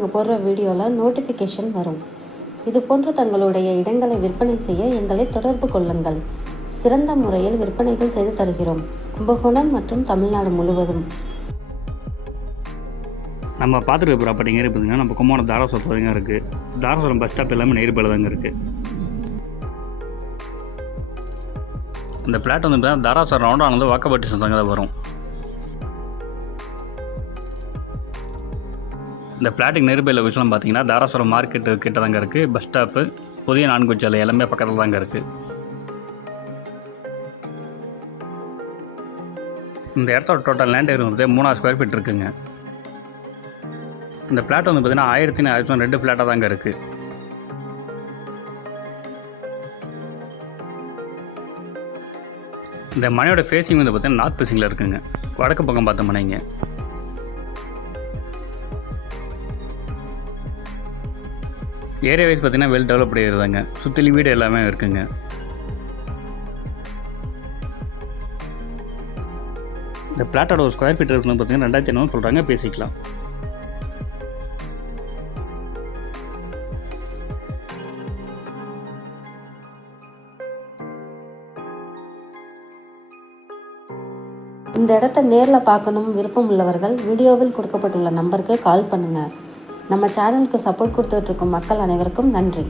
நாங்கள் போடுற வீடியோவில் நோட்டிஃபிகேஷன் வரும். இது போன்று தங்களுடைய இடங்களை விற்பனை செய்ய எங்களை தொடர்பு கொள்ளுங்கள். சிறந்த முறையில் விற்பனைகள் செய்து தருகிறோம். கும்பகோணம் மற்றும் தமிழ்நாடு முழுவதும். நம்ம பார்த்துருக்க ப்ராப்பர்ட்டி எங்கே இருக்குதுங்கன்னா நம்ம கும்பகோணம் தாராசுரம் தாங்க இருக்குது. தாராசுரம் பஸ் ஸ்டாப் எல்லாமே நேர்பேல தாங்க இருக்குது. இந்த பிளாட் வந்து தாராசுரம் ரவுண்டானது வாக்கப்பட்டி சொந்தங்க தான் வரும். இந்த பிளாட்டுக்கு நேர்பை லொகேஷன் பார்த்தீங்கன்னா தாராசுரம் மார்க்கெட்டு கிட்ட தாங்க இருக்குது. பஸ் ஸ்டாப்பு, புதிய நான்குச்சாலை எல்லாமே பக்கத்தில் தாங்க இருக்குது. இந்த இடத்தோட டோட்டல் லேண்ட் ஏரியா வந்து 3000 ஸ்கொயர் ஃபீட் இருக்குங்க. இந்த பிளாட் வந்து பார்த்தீங்கன்னா 1000 2 ஃப்ளாட்டாக தாங்க இருக்குது. இந்த மனையோட ஃபேஸிங் வந்து பார்த்தீங்கன்னா நார்த் ஃபேஸிங்கில் இருக்குங்க. வடக்கு பக்கம் பார்த்த மனைங்க. ஏரியா வைஸ் பார்த்தீங்கன்னா வெல் டெவலப்டு ஏரியா தாங்க. சுற்றிலும் வீடு எல்லாமே இருக்குங்க. இந்த பிளாட்டோட ஒரு ஸ்கொயர் ஃபீட் இருக்குன்னு பார்த்தீங்கன்னா 2500 சொல்கிறாங்க, பேசிக்கலாம். இந்த இடத்த நேரில் பார்க்கணும் விருப்பம் உள்ளவர்கள் வீடியோவில் கொடுக்கப்பட்டுள்ள நம்பருக்கு கால் பண்ணுங்கள். நம்ம சேனலுக்கு சப்போர்ட் கொடுத்துட்ருக்கும் மக்கள் அனைவருக்கும் நன்றி.